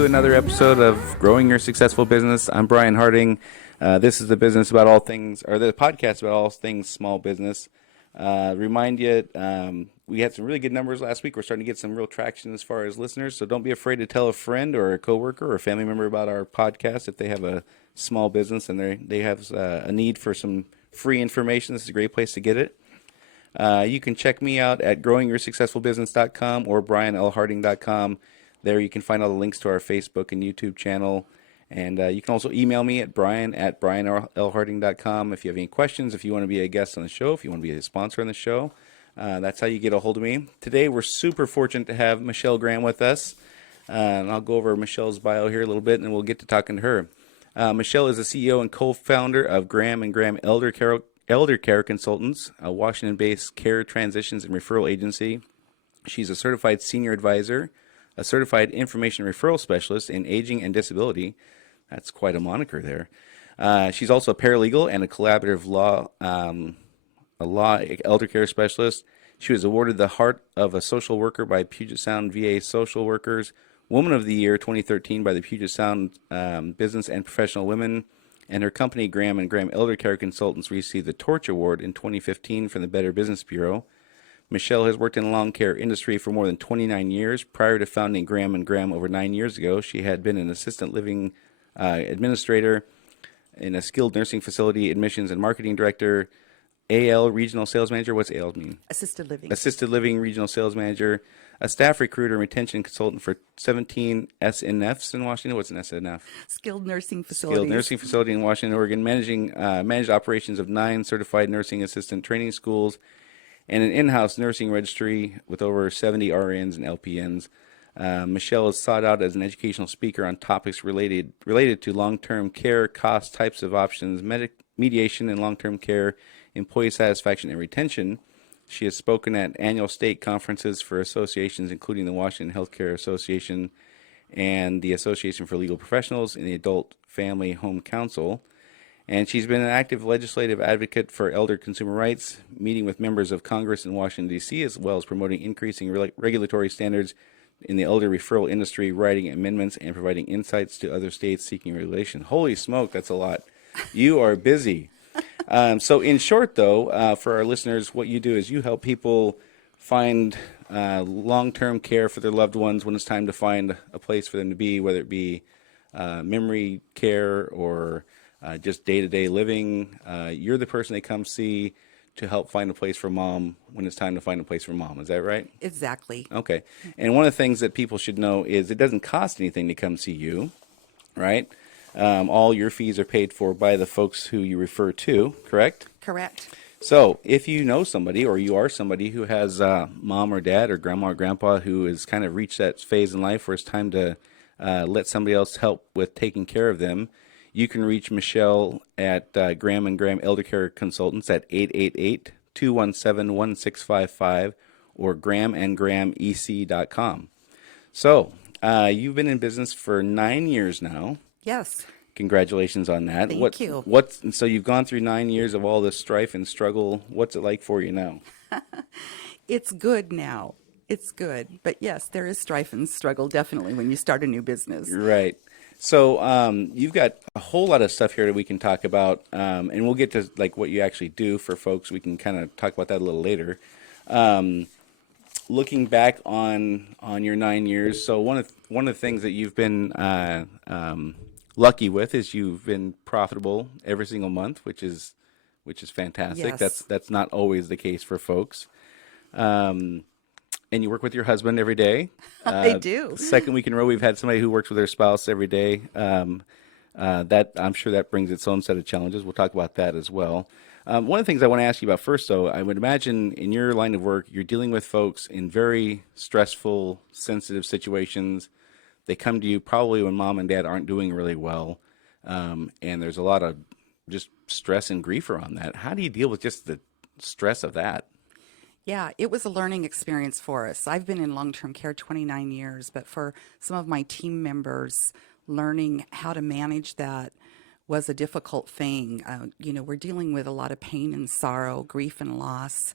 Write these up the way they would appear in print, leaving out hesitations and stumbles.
to another episode of Growing Your Successful Business. I'm Brian Harding. This is the business about all things, or the podcast about all things small business. Remind you, we had some really good numbers last week. We're starting to get some real traction as far as listeners, so don't be afraid to tell a friend or a coworker or a family member about our podcast if they have a small business and they have a need for some free information. This is a great place to get it. You can check me out at growingyoursuccessfulbusiness.com or brianlharding.com. There you can find all the links to our Facebook and YouTube channel. And you can also email me at brian@brianlharding.com if you have any questions, if you want to be a guest on the show, if you want to be a sponsor on the show. That's how you get a hold of me. Today we're super fortunate to have Michelle Graham with us. And I'll go over Michelle's bio here a little bit and then we'll get to talking to her. Michelle is the CEO and co-founder of Graham & Graham Eldercare Consultants, a Washington-based care transitions and referral agency. She's a certified senior advisor, a certified information referral specialist in aging and disability. That's quite a moniker there. She's also a paralegal and a collaborative law eldercare specialist. She was awarded the Heart of a Social Worker by Puget Sound VA Social Workers, Woman of the Year 2013 by the Puget Sound Business and Professional Women, and her company, Graham & Graham Eldercare Consultants, received the Torch Award in 2015 from the Better Business Bureau. Michelle has worked in the long care industry for more than 29 years. Prior to founding Graham & Graham over 9 years ago, she had been an assistant living administrator in a skilled nursing facility, admissions and marketing director, AL regional sales manager. What's AL mean? Assisted living. Assisted living regional sales manager, a staff recruiter and retention consultant for 17 SNFs in Washington. What's an SNF? Skilled nursing facility. Skilled nursing facility in Washington, Oregon, managed operations of 9 certified nursing assistant training schools, and an in-house nursing registry with over 70 RNs and LPNs. Michelle is sought out as an educational speaker on topics related to long-term care, cost, types of options, mediation in long-term care, employee satisfaction and retention. She has spoken at annual state conferences for associations, including the Washington Healthcare Association and the Association for Legal Professionals and the Adult Family Home Council. And she's been an active legislative advocate for elder consumer rights, meeting with members of Congress in Washington, D.C., as well as promoting increasing regulatory standards in the elder referral industry, writing amendments, and providing insights to other states seeking regulation. Holy smoke, that's a lot. You are busy. So in short, though, for our listeners, what you do is you help people find long-term care for their loved ones when it's time to find a place for them to be, whether it be memory care or just day-to-day living. You're the person they come see to help find a place for mom when it's time to find a place for mom. Is that right? Exactly. Okay. And one of the things that people should know is it doesn't cost anything to come see you, right? All your fees are paid for by the folks who you refer to, correct? Correct. So if you know somebody or you are somebody who has mom or dad or grandma or grandpa who has kind of reached that phase in life where it's time to let somebody else help with taking care of them, you can reach Michelle at Graham & Graham Eldercare Consultants at 888-217-1655 or grahamandgrahamec.com. So you've been in business for 9 years now. Yes. Congratulations on that. Thank you. So you've gone through 9 years of all this strife and struggle. What's it like for you now? It's good now. It's good. But yes, there is strife and struggle definitely when you start a new business. Right. So you've got a whole lot of stuff here that we can talk about, and we'll get to like what you actually do for folks. We can kind of talk about that a little later. Looking back on your 9 years, so one of the things that you've been lucky with is you've been profitable every single month, which is fantastic. Yes. That's not always the case for folks. And you work with your husband every day. I do. Second week in a row, we've had somebody who works with their spouse every day. That I'm sure that brings its own set of challenges. We'll talk about that as well. One of the things I want to ask you about first, though, I would imagine in your line of work, you're dealing with folks in very stressful, sensitive situations. They come to you probably when mom and dad aren't doing really well, and there's a lot of just stress and grief around that. How do you deal with just the stress of that? Yeah, it was a learning experience for us. I've been in long-term care 29 years, but for some of my team members, learning how to manage that was a difficult thing. We're dealing with a lot of pain and sorrow, grief and loss.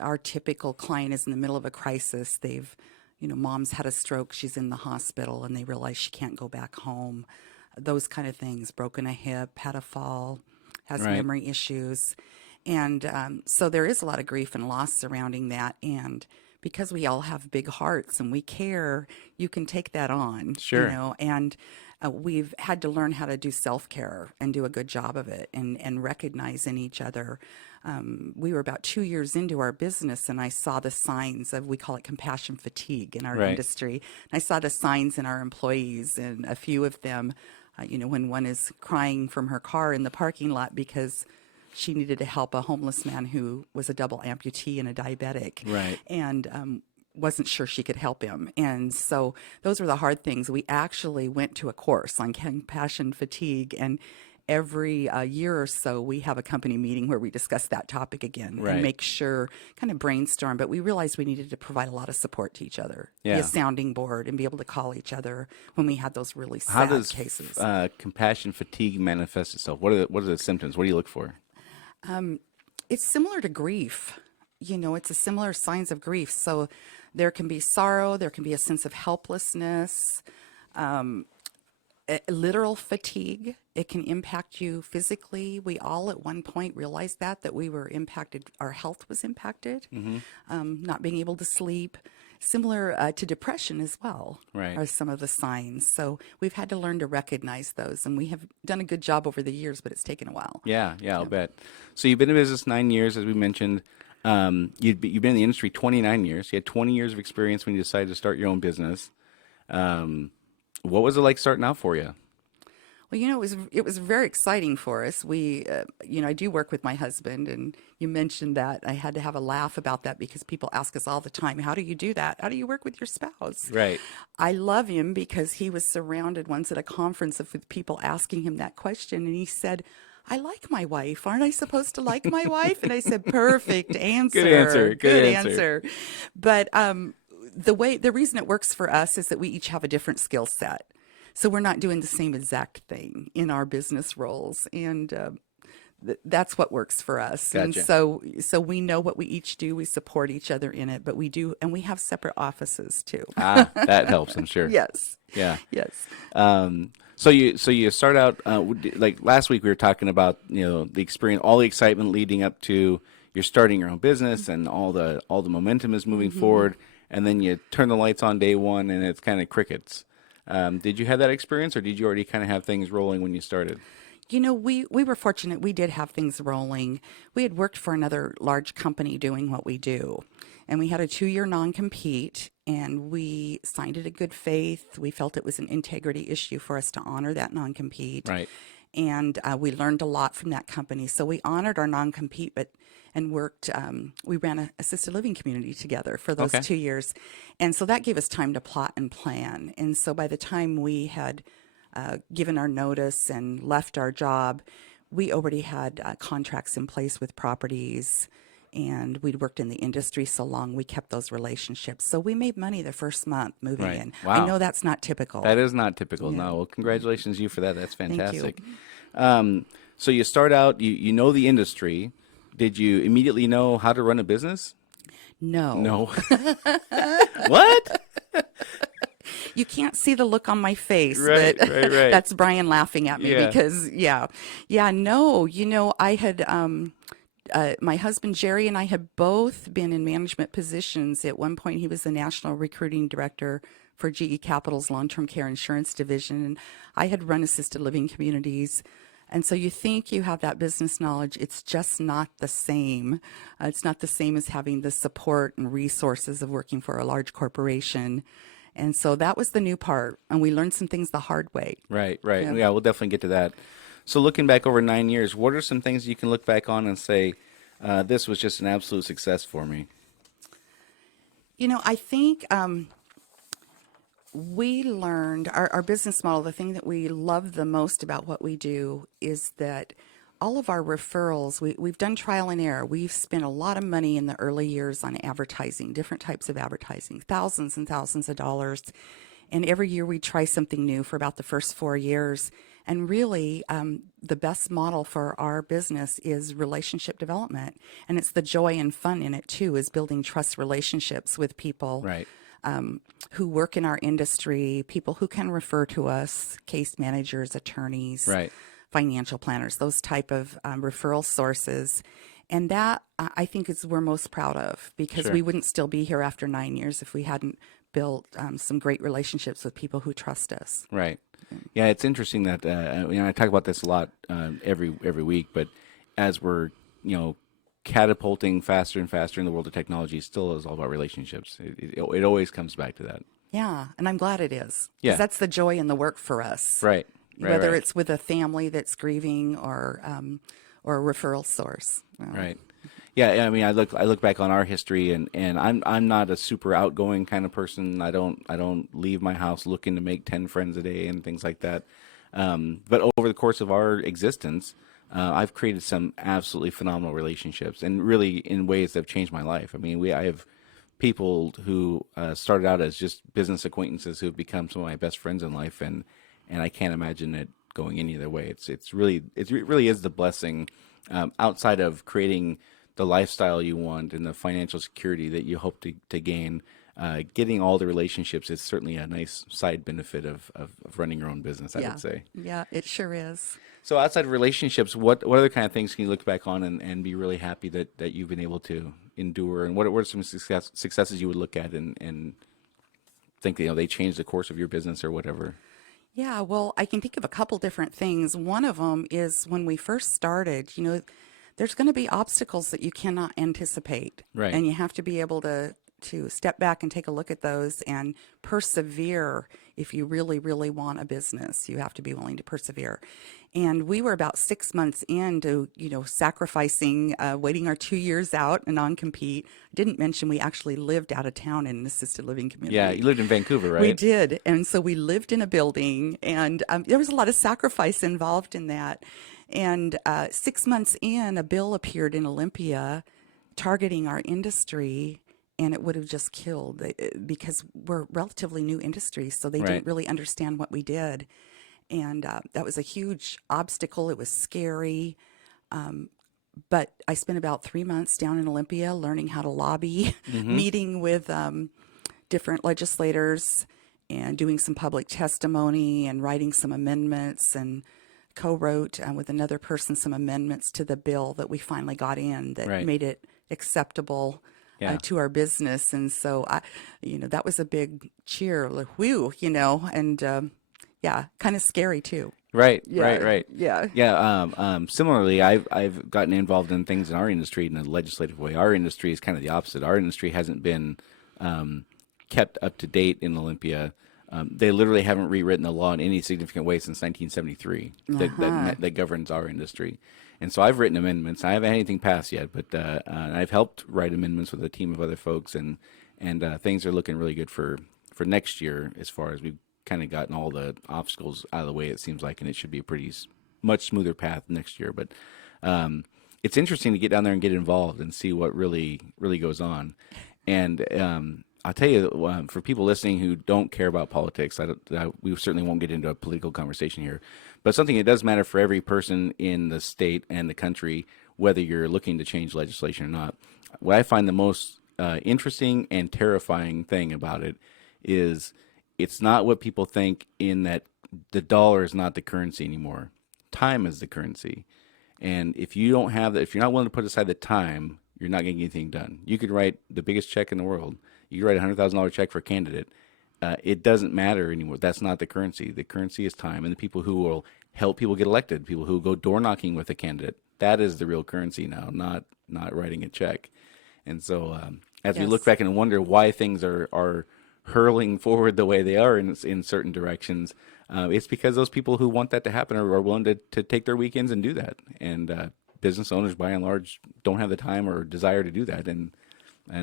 Our typical client is in the middle of a crisis. They've mom's had a stroke, she's in the hospital, and they realize she can't go back home. Those kind of things, broken a hip, had a fall, has Right. memory issues. And so there is a lot of grief and loss surrounding that. And because we all have big hearts and we care, you can take that on, Sure. and we've had to learn how to do self-care and do a good job of it, and recognize in each other. We were about 2 years into our business, and I saw the signs of, we call it compassion fatigue in our Right. industry. And I saw the signs in our employees, and a few of them, when one is crying from her car in the parking lot because she needed to help a homeless man who was a double amputee and a diabetic, Right. and wasn't sure she could help him. And so those were the hard things. We actually went to a course on compassion fatigue, and every year or so we have a company meeting where we discuss that topic again Right. and make sure, kind of brainstorm. But we realized we needed to provide a lot of support to each other, be Yeah. a sounding board, and be able to call each other when we had those really How sad does cases. compassion fatigue manifest itself? What are the symptoms? What do you look for? It's similar to grief. It's a similar signs of grief. So there can be sorrow, there can be a sense of helplessness, literal fatigue. It can impact you physically. We all at one point realized that we were impacted, our health was impacted, not being able to sleep. Similar to depression as well, Right. are some of the signs. So we've had to learn to recognize those, and we have done a good job over the years, but it's taken a while. Yeah, I'll bet. So you've been in business 9 years, as we mentioned. You've been in the industry 29 years. You had 20 years of experience when you decided to start your own business. What was it like starting out for you? Well, it was very exciting for us. We, I do work with my husband, and you mentioned that. I had to have a laugh about that because people ask us all the time, "How do you do that? How do you work with your spouse?" Right. I love him because he was surrounded once at a conference with people asking him that question, and he said, "I like my wife. Aren't I supposed to like my wife?" And I said, "Perfect answer. Good answer. Good answer." But the reason it works for us is that we each have a different skill set. So we're not doing the same exact thing in our business roles, and that's what works for us. And Gotcha. so we know what we each do. We support each other in it, but we do, and we have separate offices too. That helps, I'm sure. Yes, Yeah. yes. So you start out like last week we were talking about the experience, all the excitement leading up to you're starting your own business, and all the momentum is moving forward, and then you turn the lights on day one and it's kind of crickets. Did you have that experience, or did you already kind of have things rolling when you started? We were fortunate. We did have things rolling. We had worked for another large company doing what we do, and we had a 2-year non-compete, and we signed it in good faith. We felt it was an integrity issue for us to honor that non-compete. Right. And we learned a lot from that company. So we honored our non-compete, and worked. We ran an assisted living community together for those Okay. 2 years, and so that gave us time to plot and plan. And so by the time we had given our notice and left our job, we already had contracts in place with properties, and we'd worked in the industry so long, we kept those relationships. So we made money the first month moving Right. in. Wow. I know that's not typical. That is not typical. Yeah. No. Well, congratulations you for that. That's Thank you. fantastic. So you start out, you know the industry. Did you immediately know how to run a business? No. No. What? You can't see the look on my face, Right, but right, right. that's Brian laughing at me Yeah. because, no, I had, my husband Jerry and I had both been in management positions. At one point, he was the national recruiting director for GE Capital's long-term care insurance division, and I had run assisted living communities. And so you think you have that business knowledge. It's just not the same. It's not the same as having the support and resources of working for a large corporation. And so that was the new part. And we learned some things the hard way. Right. Yeah. Yeah, we'll definitely get to that. So looking back over 9 years, what are some things you can look back on and say, this was just an absolute success for me? I think we learned our business model. The thing that we love the most about what we do is that all of our referrals, we've done trial and error. We've spent a lot of money in the early years on advertising, different types of advertising, thousands and thousands of dollars. And every year we try something new for about the first 4 years. And really, the best model for our business is relationship development. And it's the joy and fun in it, too, is building trust relationships with people. Right. who work in our industry, people who can refer to us, case managers, attorneys, Right. financial planners, those type of referral sources. And that I think is we're most proud of, because Sure. we wouldn't still be here after 9 years if we hadn't built some great relationships with people who trust us. Right. Yeah, it's interesting that I talk about this a lot every week, but as we're catapulting faster and faster in the world of technology, it still is all about relationships. It always comes back to that. Yeah, and I'm glad it is, because Yeah. that's the joy in the work for us. Right. Right. Whether Right. it's with a family that's grieving or a referral source. Right. Yeah, I mean, I look back on our history, and I'm not a super outgoing kind of person. I don't leave my house looking to make 10 friends a day and things like that. But over the course of our existence, I've created some absolutely phenomenal relationships, and really in ways that have changed my life. I mean, I have people who started out as just business acquaintances who have become some of my best friends in life, and I can't imagine it going any other way. It really is the blessing, outside of creating the lifestyle you want and the financial security that you hope to gain. Getting all the relationships is certainly a nice side benefit of running your own business, I Yeah, would say. yeah, it sure is. So outside of relationships, what other kind of things can you look back on and be really happy that you've been able to endure? And what are some successes you would look at and think they changed the course of your business or whatever? Yeah, well, I can think of a couple different things. One of them is when we first started, there's going to be obstacles that you cannot anticipate. Right. And you have to be able to step back and take a look at those and persevere. If you really, really want a business, you have to be willing to persevere. And we were about 6 months into, sacrificing, waiting our 2 years out, a non-compete. Didn't mention we actually lived out of town in an assisted living community. Yeah, you lived in Vancouver, right? We did. And so we lived in a building, and there was a lot of sacrifice involved in that. And 6 months in, a bill appeared in Olympia targeting our industry, and it would have just killed because we're relatively new industry, so they Right. didn't really understand what we did. And that was a huge obstacle. It was scary. But I spent about 3 months down in Olympia learning how to lobby, meeting with different legislators and doing some public testimony and writing some amendments, and co-wrote with another person some amendments to the bill that we finally got in that Right. made it acceptable Yeah. to our business. And so that was a big cheer, like, whew, and yeah, kind of scary too. Right, Yeah, right. yeah. Yeah. Similarly, I've gotten involved in things in our industry in a legislative way. Our industry is kind of the opposite. Our industry hasn't been kept up to date in Olympia. They literally haven't rewritten the law in any significant way since 1973 that governs our industry. And so I've written amendments. I haven't had anything passed yet, but I've helped write amendments with a team of other folks, and things are looking really good for next year as far as we've kind of gotten all the obstacles out of the way, it seems like, and it should be a pretty much smoother path next year. But it's interesting to get down there and get involved and see what really goes on. And I'll tell you, for people listening who don't care about politics, we certainly won't get into a political conversation here, but something that does matter for every person in the state and the country, whether you're looking to change legislation or not. What I find the most interesting and terrifying thing about it is it's not what people think, in that the dollar is not the currency anymore. Time is the currency. And if you don't have that, if you're not willing to put aside the time, you're not going to get anything done. You could write the biggest check in the world. You could write $100,000 check for a candidate. It doesn't matter anymore. That's not the currency. The currency is time. And the people who will help people get elected, people who go door knocking with a candidate, that is the real currency now, not writing a check. And so as we look Yes. back and wonder why things are hurling forward the way they are in certain directions, it's because those people who want that to happen are willing to take their weekends and do that. And business owners, by and large, don't have the time or desire to do that. And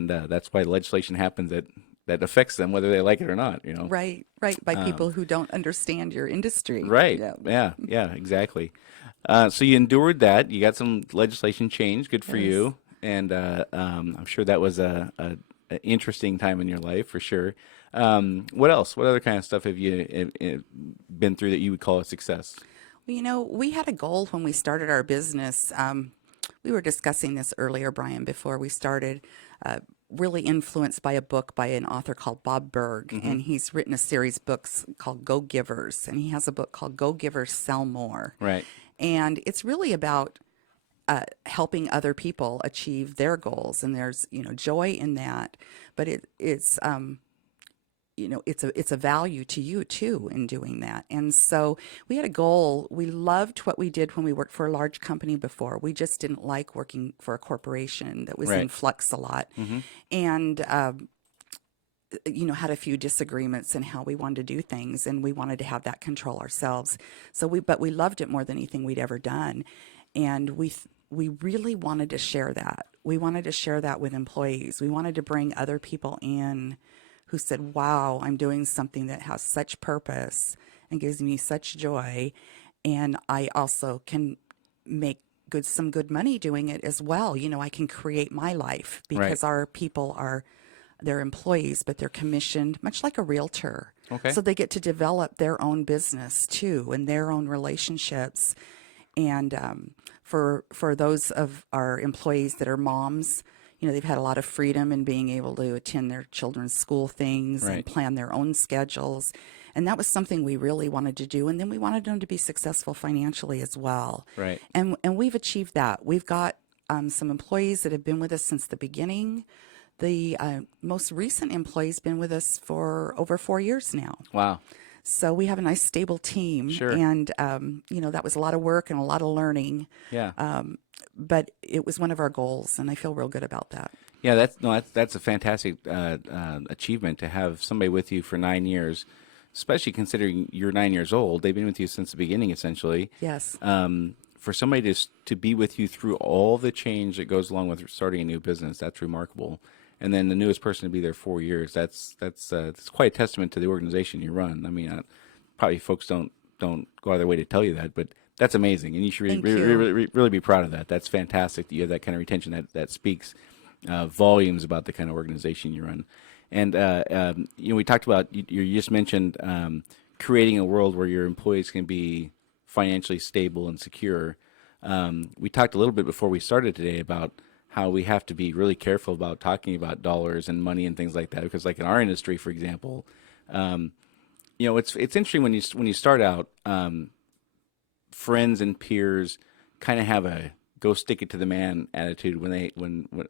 that's why legislation happens that affects them, whether they like it or not. Right, by people who don't understand your industry. Right. Yeah. Yeah, exactly. So you endured that. You got some legislation change. Good for Yes. you. And I'm sure that was a interesting time in your life for sure. What else? What other kind of stuff have you been through that you would call a success? Well, we had a goal when we started our business. We were discussing this earlier, Brian, before we started. really influenced by a book by an author called Bob Berg, and he's written a series of books called Go Givers, and he has a book called Go Givers Sell More. Right. And it's really about helping other people achieve their goals, and there's joy in that, but it's a value to you too in doing that. And so we had a goal. We loved what we did when we worked for a large company before. We just didn't like working for a corporation that was in Right. flux a lot, and had a few disagreements in how we wanted to do things, and we wanted to have that control ourselves. But we loved it more than anything we'd ever done, and we really wanted to share that. We wanted to share that with employees. We wanted to bring other people in who said, wow, I'm doing something that has such purpose and gives me such joy. And I also can make some good money doing it as well. I can create my life Right. because our people they're employees, but they're commissioned, much like a realtor. Okay. So they get to develop their own business too and their own relationships. And for those of our employees that are moms, they've had a lot of freedom in being able to attend their children's school things Right. and plan their own schedules. And that was something we really wanted to do. And then we wanted them to be successful financially as well. Right. And we've achieved that. We've got some employees that have been with us since the beginning. The most recent employee's been with us for over 4 years now. Wow. So we have a nice stable team. Sure. And, that was a lot of work and a lot of learning. Yeah. But it was one of our goals, and I feel real good about that. Yeah, that's a fantastic achievement to have somebody with you for 9 years, especially considering you're 9 years old. They've been with you since the beginning, essentially. Yes. For somebody to be with you through all the change that goes along with starting a new business, that's remarkable. And then the newest person to be there 4 years, that's quite a testament to the organization you run. I mean, probably folks don't go out of their way to tell you that, but that's amazing, and you should really be proud of that. That's fantastic that you have that kind of retention. That speaks volumes about the kind of organization you run. And we talked about you just mentioned creating a world where your employees can be financially stable and secure. We talked a little bit before we started today about how we have to be really careful about talking about dollars and money and things like that, because like in our industry, for example, it's interesting when you start out. Friends and peers kind of have a go stick it to the man attitude when at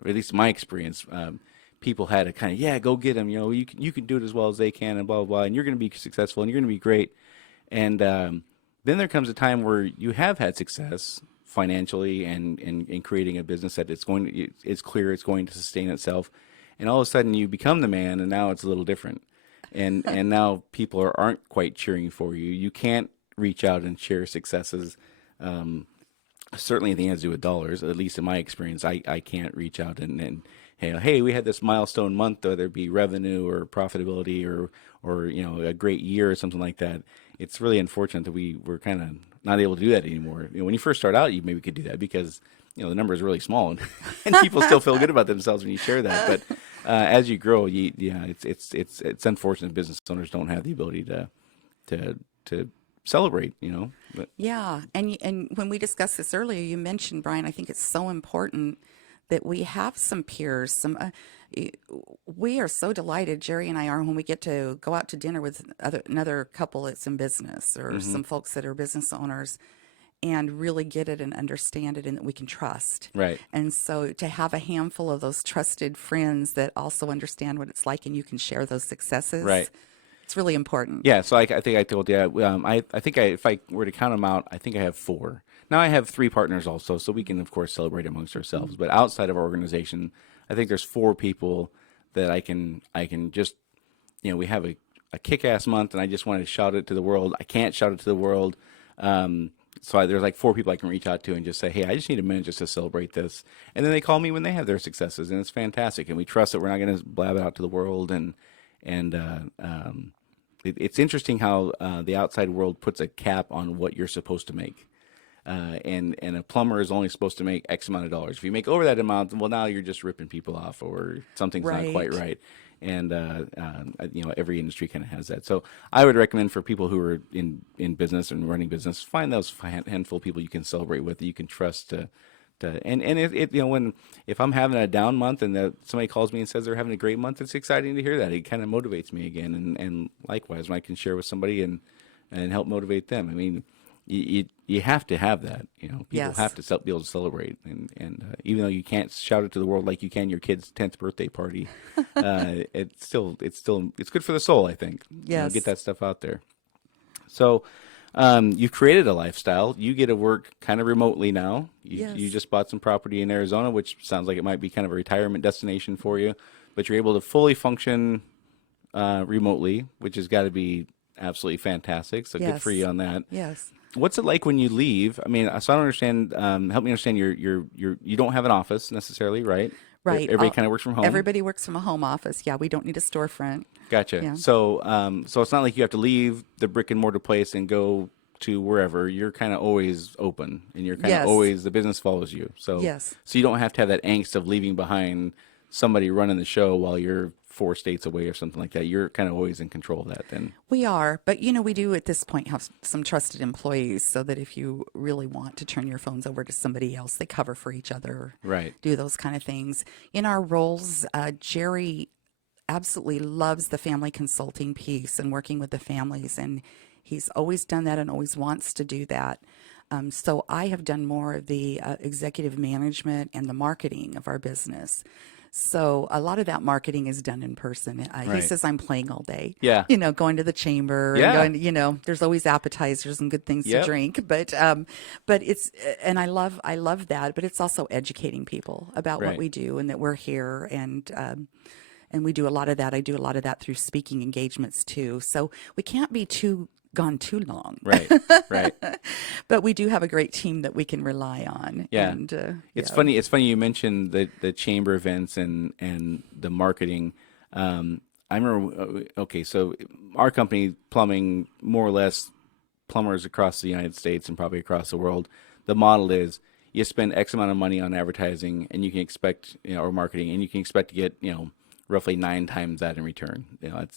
least in my experience, people had a kind of, go get them, you can do it as well as they can, and blah blah blah, and you're going to be successful and you're going to be great. And then there comes a time where you have had success financially and in creating a business that it's clear it's going to sustain itself, and all of a sudden you become the man, and now it's a little different, and now people aren't quite cheering for you. You can't reach out and share successes. Certainly anything has to do with dollars, at least in my experience. I can't reach out and hey, we had this milestone month, whether it be revenue or profitability or a great year or something like that. It's really unfortunate that we're kind of not able to do that anymore. When you first start out, you maybe could do that because the number is really small, and people still feel good about themselves when you share that. But as you grow, it's unfortunate business owners don't have the ability to celebrate, But Yeah, and when we discussed this earlier, you mentioned, Brian, I think it's so important that we have some peers. We are so delighted, Jerry and I are, when we get to go out to dinner with another couple that's in business or some folks that are business owners, and really get it and understand it, and that we can trust. right, And so to have a handful of those trusted friends that also understand what it's like, and you can share those successes. right. It's really important. Yeah, so I think I told you. I think if I were to count them out, I think I have 4. Now I have 3 partners also, so we can of course celebrate amongst ourselves. But outside of our organization, I think there's 4 people that I can just, we have a kick-ass month, and I just want to shout it to the world. I can't shout it to the world, so there's like 4 people I can reach out to and just say, hey, I just need a minute just to celebrate this. And then they call me when they have their successes, and it's fantastic. And we trust that we're not going to blab it out to the world, and it's interesting how the outside world puts a cap on what you're supposed to make. And a plumber is only supposed to make X amount of dollars. If you make over that amount, well, now you're just ripping people off, or something's not quite right. And every industry kind of has that. So I would recommend for people who are in business and running business, find those handful of people you can celebrate with, that you can trust And when if I'm having a down month and somebody calls me and says they're having a great month, it's exciting to hear that. It kind of motivates me again, and likewise when I can share with somebody and help motivate them. I mean, you have to have that. People Yes. have to be able to celebrate, and even though you can't shout it to the world like you can your kid's 10th birthday party, it's good for the soul. I think. Get Yes. that stuff out there. So, you've created a lifestyle. You get to work kind of remotely now. You Yes. just bought some property in Arizona, which sounds like it might be kind of a retirement destination for you, but you're able to fully function remotely, which has got to be absolutely fantastic. So good for you Yes. on that. Yes. What's it like when you leave? I mean, so I don't understand. Help me understand. You don't have an office necessarily, right? Right. Everybody kind of works from home. Everybody works from a home office. Yeah, we don't need a storefront. Gotcha. Yeah. So it's not like you have to leave the brick and mortar place and go to wherever. You're kind of always open, and you're kind of Yes. always the business follows you. Yes. So you don't have to have that angst of leaving behind somebody running the show while you're 4 states away or something like that. You're kind of always in control of that. Then We are, but we do at this point have some trusted employees so that if you really want to turn your phones over to somebody else, they cover for each other, right. do those kind of things. In our roles, Jerry absolutely loves the family consulting piece and working with the families, and he's always done that and always wants to do that. So I have done more of the executive management and the marketing of our business. So a lot of that marketing is done in person. He Right. says I'm playing all day. Yeah. Going to the chamber and Yeah. going. There's always appetizers and good things to Yep. drink. But it's and I love that. But it's also educating people about what Right. we do and that we're here and we do a lot of that. I do a lot of that through speaking engagements too. So we can't be gone too long. Right. Right. But we do have a great team that we can rely on. Yeah. And It's yeah. funny. It's funny you mentioned the chamber events and the marketing. I remember. Okay, so our company, plumbing, more or less, plumbers across the United States and probably across the world. The model is you spend X amount of money on advertising, and you can expect, or marketing, and you can expect to get, roughly 9 times that in return.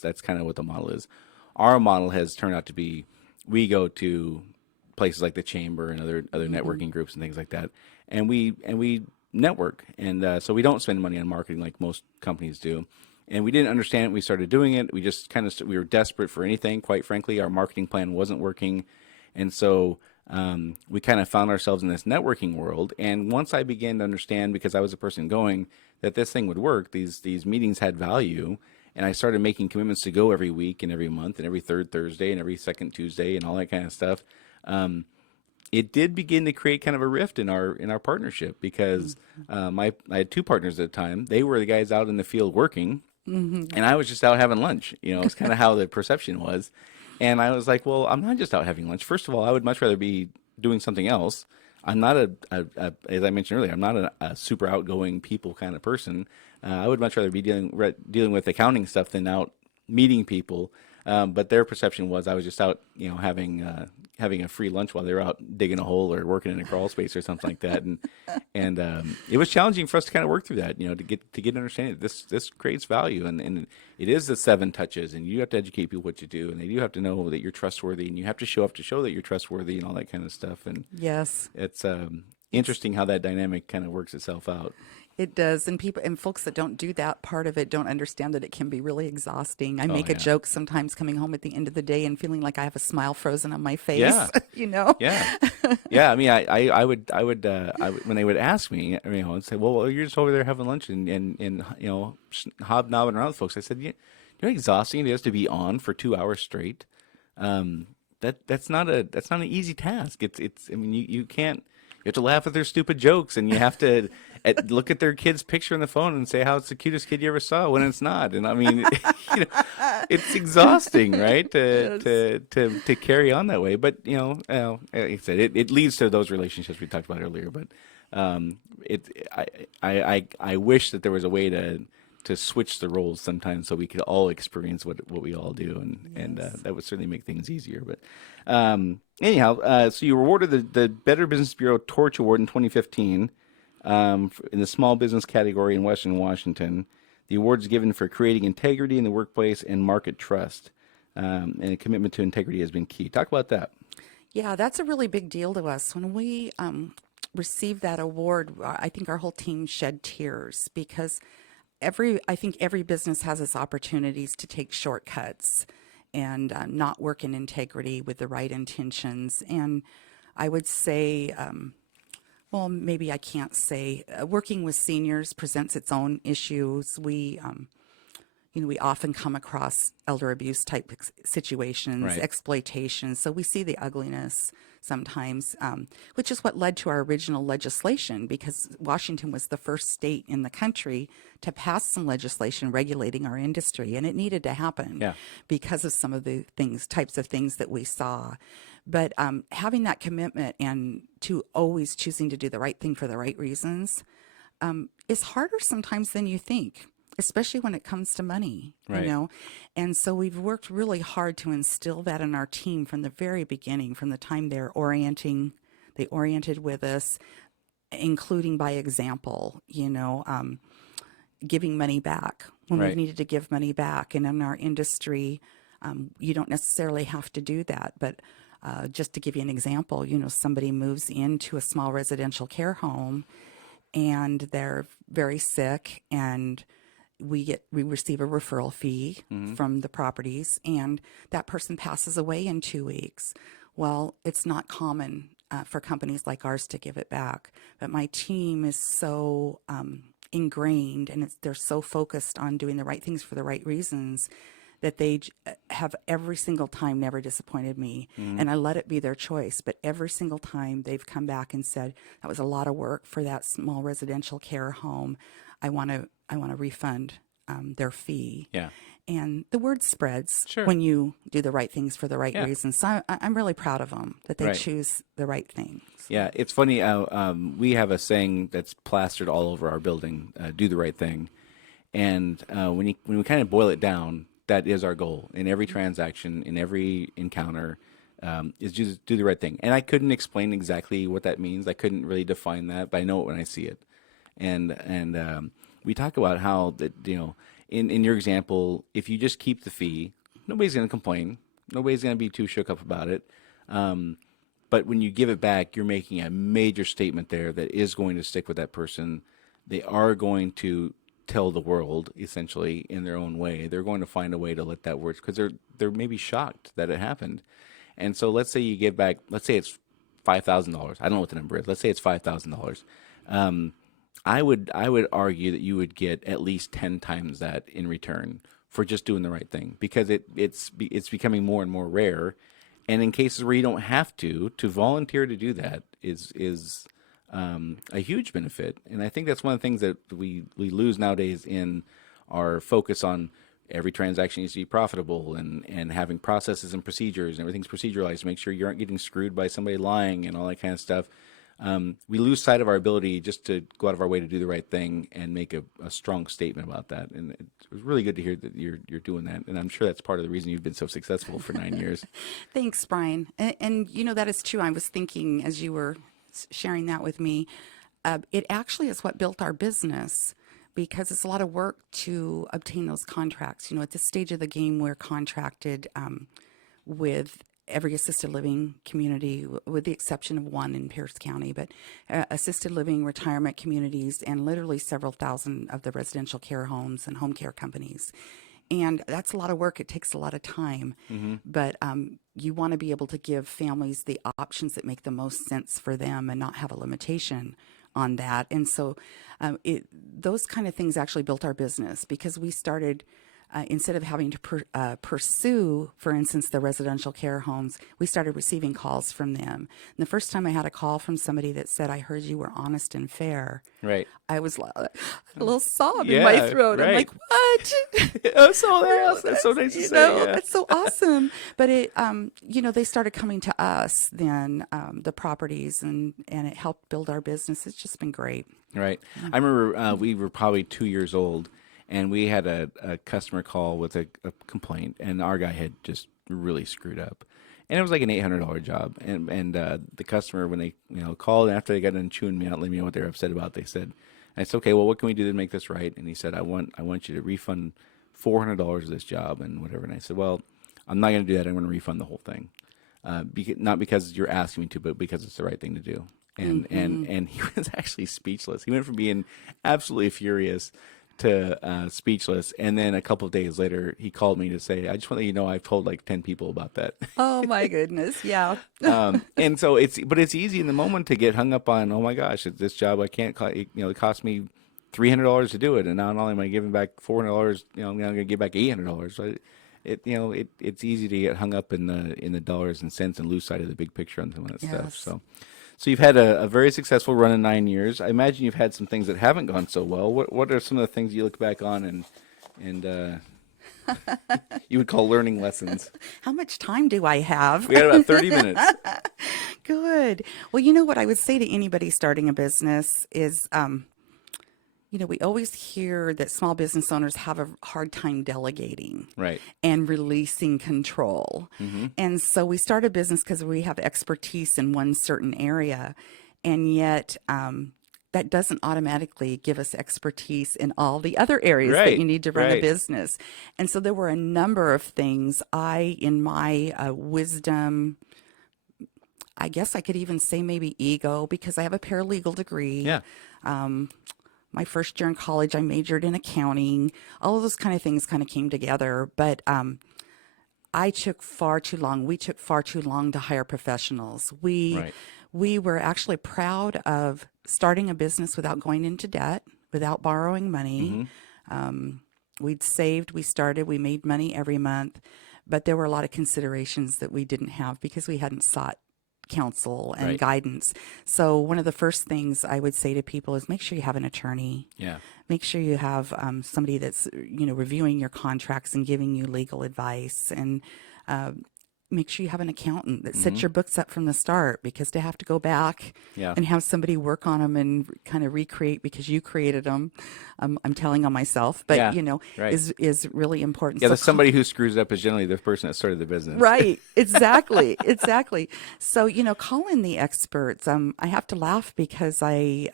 That's kind of what the model is. Our model has turned out to be, we go to places like the chamber and other networking groups and things like that, and we network, and so we don't spend money on marketing like most companies do. And we didn't understand it. We started doing it. We just we were desperate for anything. Quite frankly, our marketing plan wasn't working, and so we kind of found ourselves in this networking world. And once I began to understand, because I was a person going, that this thing would work, these meetings had value, and I started making commitments to go every week and every month and every third Thursday and every second Tuesday and all that kind of stuff. It did begin to create kind of a rift in our partnership, because I had 2 partners at the time. They were the guys out in the field working, and I was just out having lunch. It's kind of how the perception was. And I was like, well, I'm not just out having lunch. First of all, I would much rather be doing something else. I'm not as I mentioned earlier, I'm not a super outgoing people kind of person. I would much rather be dealing with accounting stuff than out meeting people. But their perception was I was just out, having a free lunch while they were out digging a hole or working in a crawl space or something like that. And it was challenging for us to kind of work through that, to get understanding that this creates value, and it is the 7 touches, and you have to educate people what you do, and they do have to know that you're trustworthy, and you have to show up to show that you're trustworthy and all that kind of stuff. And Yes. it's interesting how that dynamic kind of works itself out. It does, and people and folks that don't do that part of it don't understand that it can be really exhausting. I Oh make a yeah, joke sometimes coming home at the end of the day and feeling like I have a smile frozen on my face. yeah, You know? yeah, yeah. I mean, I would when they would ask me, and say, well, you're just over there having lunch and hobnobbing around with folks. I said, how exhausting it is to be on for 2 hours straight. That's not an easy task. I mean, you can't. You have to laugh at their stupid jokes, and you have to look at their kid's picture on the phone and say how it's the cutest kid you ever saw when it's not. And I mean, it's exhausting, right? To carry on that way. But like I said, it leads to those relationships we talked about earlier. But I wish that there was a way to switch the roles sometimes so we could all experience what we all do, and Yes. that would certainly make things easier. But anyhow, so you were awarded the Better Business Bureau Torch Award in 2015 in the small business category in Western Washington. The award is given for creating integrity in the workplace and market trust, and a commitment to integrity has been key. Talk about that. Yeah, that's a really big deal to us. When we received that award, I think our whole team shed tears because I think every business has its opportunities to take shortcuts and not work in integrity with the right intentions. And I would say, well, maybe I can't say, working with seniors presents its own issues. We often come across elder abuse type situations, Right. exploitation. So we see the ugliness sometimes, which is what led to our original legislation because Washington was the first state in the country to pass some legislation regulating our industry. And it needed to happen Yeah. because of some of the types of things that we saw. But having that commitment and to always choosing to do the right thing for the right reasons is harder sometimes than you think, especially when it comes to money, Right. you know? And so we've worked really hard to instill that in our team from the very beginning, from the time they oriented with us, including by example, giving money back when we've Right. needed to give money back. And in our industry, you don't necessarily have to do that. But just to give you an example, somebody moves into a small residential care home and they're very sick and we receive a referral fee from the properties and that person passes away in 2 weeks. Well, it's not common for companies like ours to give it back, but my team is so ingrained and they're so focused on doing the right things for the right reasons that they have every single time never disappointed me. And I let it be their choice. But every single time they've come back and said, that was a lot of work for that small residential care home. I want to refund their fee. Yeah. And the word spreads Sure. when you do the right things for the right Yeah. reasons. So I'm really proud of them that they Right. choose the right things. Yeah, it's funny. We have a saying that's plastered all over our building: "Do the right thing." And when we kind of boil it down, that is our goal in every transaction, in every encounter, is just do the right thing. And I couldn't explain exactly what that means. I couldn't really define that, but I know it when I see it. And we talk about how that in your example, if you just keep the fee, nobody's going to complain. Nobody's going to be too shook up about it. But when you give it back, you're making a major statement there that is going to stick with that person. They are going to tell the world, essentially, in their own way. They're going to find a way to let that work because they're maybe shocked that it happened. And so let's say you give back, let's say it's $5,000. I don't know what the number is. Let's say it's $5,000. I would argue that you would get at least 10 times that in return for just doing the right thing because it's becoming more and more rare. And in cases where you don't have to volunteer to do that is a huge benefit. And I think that's one of the things that we lose nowadays in our focus on every transaction needs to be profitable and having processes and procedures and everything's proceduralized to make sure you aren't getting screwed by somebody lying and all that kind of stuff. We lose sight of our ability just to go out of our way to do the right thing and make a strong statement about that. And it was really good to hear that you're doing that. And I'm sure that's part of the reason you've been so successful for 9 years. Thanks, Brian. And that is true. I was thinking as you were sharing that with me, it actually is what built our business because it's a lot of work to obtain those contracts. At this stage of the game, we're contracted with every assisted living community, with the exception of one in Pierce County, but assisted living retirement communities and literally several thousand of the residential care homes and home care companies. And that's a lot of work. It takes a lot of time. But you want to be able to give families the options that make the most sense for them and not have a limitation on that. And so those kind of things actually built our business because we started, instead of having to pursue, for instance, the residential care homes, we started receiving calls from them. And the first time I had a call from somebody that said, I heard you were honest and fair. Right. I was like, a little sob in Yeah, my throat. I'm right. like, what? Oh, so that's so nice to say. Yeah. That's so awesome. But it, they started coming to us then, the properties, and it helped build our business. It's just been great. Right. I remember we were probably 2 years old, and we had a customer call with a complaint, and our guy had just really screwed up. And it was like an $800 job. And the customer, when they called after they got done chewing me out, letting me know what they were upset about, they said, I said, okay, well, what can we do to make this right? And he said, I want you to refund $400 of this job and whatever. And I said, well, I'm not going to do that. I'm going to refund the whole thing. Not because you're asking me to, but because it's the right thing to do. and he was actually speechless. He went from being absolutely furious to speechless, and then a couple of days later, he called me to say, "I just want to let you know I've told like 10 people about that." Oh my goodness. Yeah. And so it's easy in the moment to get hung up on, oh my gosh, it's this job I can't, it cost me $300 to do it, and now not only am I giving back $400, I'm going to give back $800. So it's easy to get hung up in the dollars and cents and lose sight of the big picture on some of that stuff. Yes. So you've had a very successful run in 9 years. I imagine you've had some things that haven't gone so well. What are some of the things you look back on and you would call learning lessons? How much time do I have? We had about 30 minutes. Good. Well, you know what I would say to anybody starting a business is, we always hear that small business owners have a hard time delegating Right. and releasing control. And so we start a business because we have expertise in one certain area, and yet that doesn't automatically give us expertise in all the other areas that Right. you need to run a Right. business. And so there were a number of things in my wisdom, I guess I could even say maybe ego, because I have a paralegal degree. Yeah. My first year in college, I majored in accounting. All of those kind of things kind of came together. But we took far too long to hire professionals. Right. We were actually proud of starting a business without going into debt, without borrowing money. We'd saved, we made money every month, but there were a lot of considerations that we didn't have because we hadn't sought counsel and Right. guidance. So one of the first things I would say to people is make sure you have an attorney. Yeah. Make sure you have somebody that's reviewing your contracts and giving you legal advice, and make sure you have an accountant that sets your books up from the start, because to have to go back Yeah. and have somebody work on them and kind of recreate because you created them, I'm telling on myself, but Yeah. Right. is really important. Yeah, So somebody who screws up is generally the person that started the business. right, exactly, exactly. So call in the experts. I have to laugh because I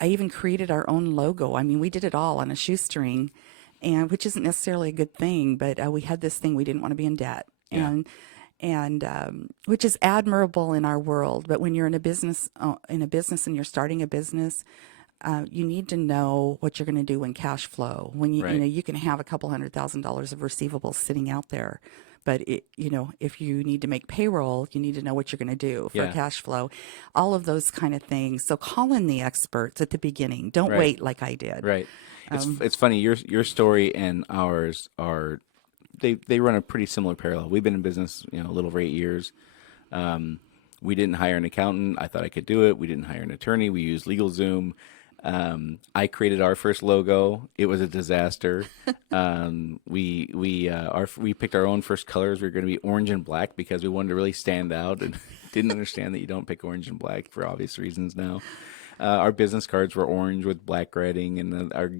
even created our own logo. I mean, we did it all on a shoestring, and which isn't necessarily a good thing, but we had this thing, we didn't want to be in debt, Yeah. and which is admirable in our world. But when you're in a business and you're starting a business, you need to know what you're going to do when cash flow. When Right. you can have a couple $100,000 of receivables sitting out there, but if you need to make payroll, you need to know what you're going to do for Yeah. cash flow. All of those kind of things. So call in the experts at the beginning. Don't Right. wait like I did. Right. It's funny. Your story and ours are they run a pretty similar parallel. We've been in business, a little over 8 years. We didn't hire an accountant. I thought I could do it. We didn't hire an attorney. We used LegalZoom. I created our first logo. It was a disaster. We picked our own first colors. We were going to be orange and black because we wanted to really stand out, and didn't understand that you don't pick orange and black for obvious reasons now. Our business cards were orange with black writing, and our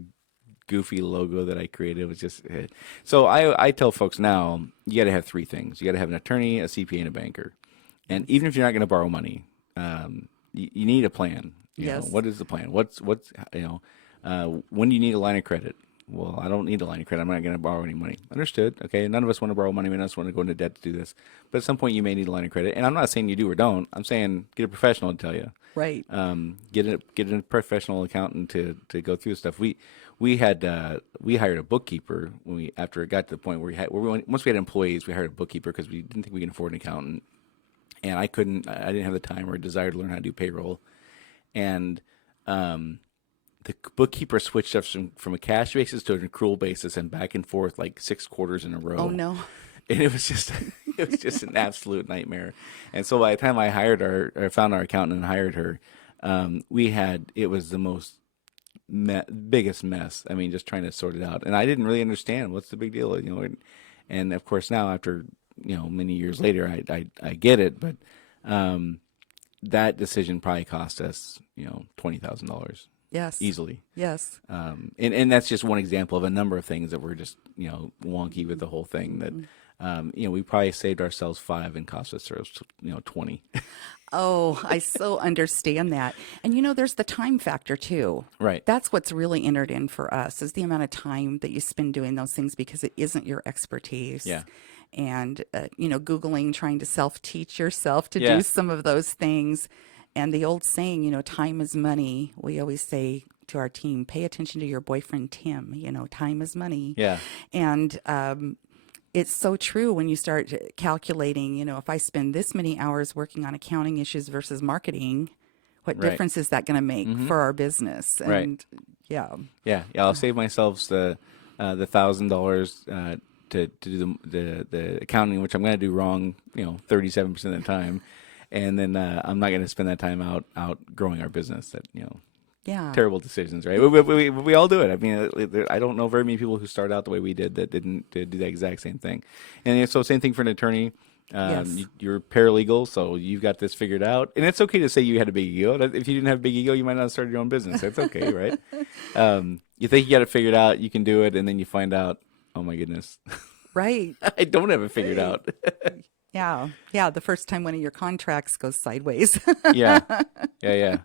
goofy logo that I created was just it. So I tell folks now, you got to have three things. You got to have an attorney, a CPA, and a banker. And even if you're not going to borrow money, you need a plan. You know, Yes. what is the plan? What's when do you need a line of credit? Well, I don't need a line of credit. I'm not going to borrow any money. Understood. Okay. None of us want to borrow money. None of us want to go into debt to do this. But at some point, you may need a line of credit. And I'm not saying you do or don't. I'm saying get a professional to tell you. Right. Get a professional accountant to go through the stuff. We hired a bookkeeper after it got to the point where once we had employees, we hired a bookkeeper because we didn't think we could afford an accountant. And I didn't have the time or desire to learn how to do payroll. And the bookkeeper switched us from a cash basis to an accrual basis and back and forth like 6 quarters in a row. Oh no. And it was just an absolute nightmare. And so by the time I found our accountant and hired her, it was the most biggest mess. I mean, just trying to sort it out. And I didn't really understand what's the big deal, and of course now after, many years later, I get it, but that decision probably cost us, $20,000 Yes. easily. Yes. And that's just one example of a number of things that were just, wonky with the whole thing that, we probably saved ourselves 5 and cost us, 20. Oh, I so understand that. And there's the time factor too. Right. That's what's really entered in for us, is the amount of time that you spend doing those things because it isn't your expertise. Yeah. And, Googling, trying to self-teach yourself to Yeah. do some of those things. And the old saying, you know, time is money. We always say to our team, pay attention to your boyfriend, Tim. You know, time is money. Yeah. And it's so true when you start calculating, you know, if I spend this many hours working on accounting issues versus marketing, what Right. difference is that going to make for our business? Right. And yeah, Yeah. I'll save myself the $1,000 to do the accounting, which I'm going to do wrong, 37% of the time, and then I'm not going to spend that time out growing our business. yeah, Terrible decisions, right? We all do it. I mean, I don't know very many people who start out the way we did that didn't do the exact same thing. And so same thing for an attorney. Yes. You're paralegal, so you've got this figured out. And it's okay to say you had a big ego. If you didn't have a big ego, you might not have started your own business. That's okay, right? You think you got it figured out, you can do it, and then you find out, oh my goodness, right. I don't have it figured out. Yeah, yeah. The first time one of your contracts goes sideways. Yeah, yeah.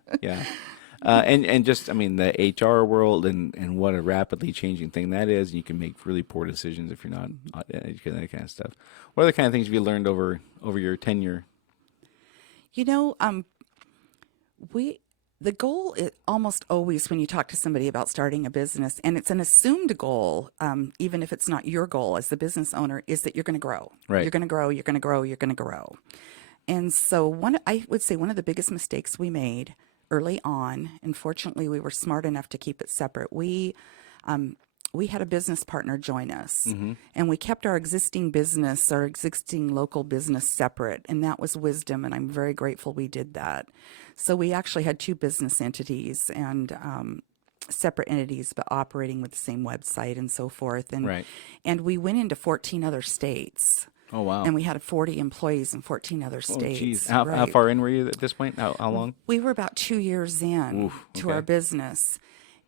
And just, I mean, the HR world and what a rapidly changing thing that is. You can make really poor decisions if you're not educated, that kind of stuff. What are the kind of things have you learned over your tenure? You know, the goal is almost always when you talk to somebody about starting a business, and it's an assumed goal, even if it's not your goal as the business owner, is that you're going to grow. Right. You're going to grow. You're going to grow. You're going to grow. And so I would say one of the biggest mistakes we made early on, and fortunately we were smart enough to keep it separate. We had a business partner join us, and we kept our existing local business separate, and that was wisdom, and I'm very grateful we did that. So we actually had two business entities and separate entities, but operating with the same website and so forth. And Right. and we went into 14 other states. Oh, wow. And we had 40 employees in 14 other Oh, states. geez. How Right. far in were you at this point? How long? We were about 2 years in Oof, to okay. our business.